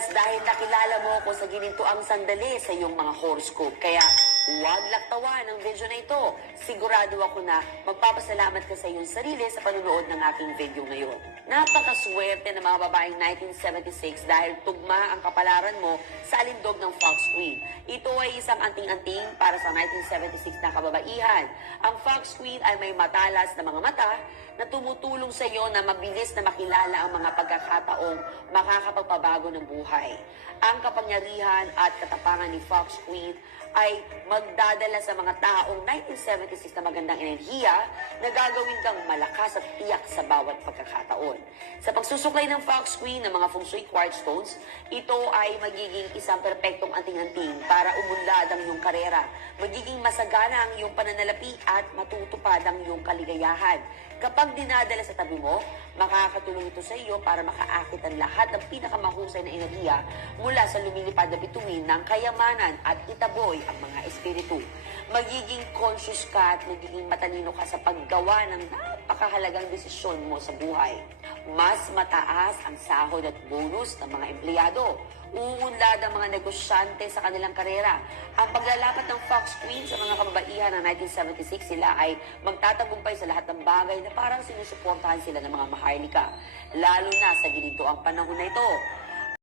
Yes, dahil nakilala mo ako sa ginintuang sandali sa iyong mga horoscope. Kaya huwag laktawan ang video na ito. Sigurado ako na magpapasalamat ka sa iyong sarili sa panunood ng aking video ngayon. Napakaswerte ng mga babaeng 1976 dahil tugma ang kapalaran mo sa alindog ng Fox Queen. Ito ay isang anting-anting para sa 1976 na kababaihan. Ang Fox Queen ay may matalas na mga mata na tumutulong sa iyo na mabilis na makilala ang mga pagkakataong makakapagpabago ng buhay. Ang kapangyarihan at katapangan ni Fox Queen ay magdadala sa mga taong 1976 na magandang enerhiya na gagawin kang malakas at tiyak sa bawat pagkakataon. Sa pagsusuklay ng Fox Queen ng mga feng shui quartz stones, ito ay magiging isang perpektong anting-anting para umunlad ang iyong karera. Magiging masagana ang iyong pananalapi at matutupad ang iyong kaligayahan. Kapag dinadala sa tabi mo, makakatulong ito sa iyo para makaakit ang lahat ng pinakamahusay na enerhiya mula sa lumilipad na bituin ng kayamanan at itaboy ang mga espiritu. Magiging conscious ka at magiging matalino ka sa paggawa ng napakahalagang desisyon mo sa buhay. Mas mataas ang sahod at bonus ng mga empleyado. Uunlad ang mga negosyante sa kanilang karera. Ang paglalapat ng Fox Queen sa mga kababaihan ng 1976, sila ay magtatagumpay sa lahat ng bagay na parang sinusuportahan sila ng mga maharlika. Lalo na sa gininto ang panahon na ito.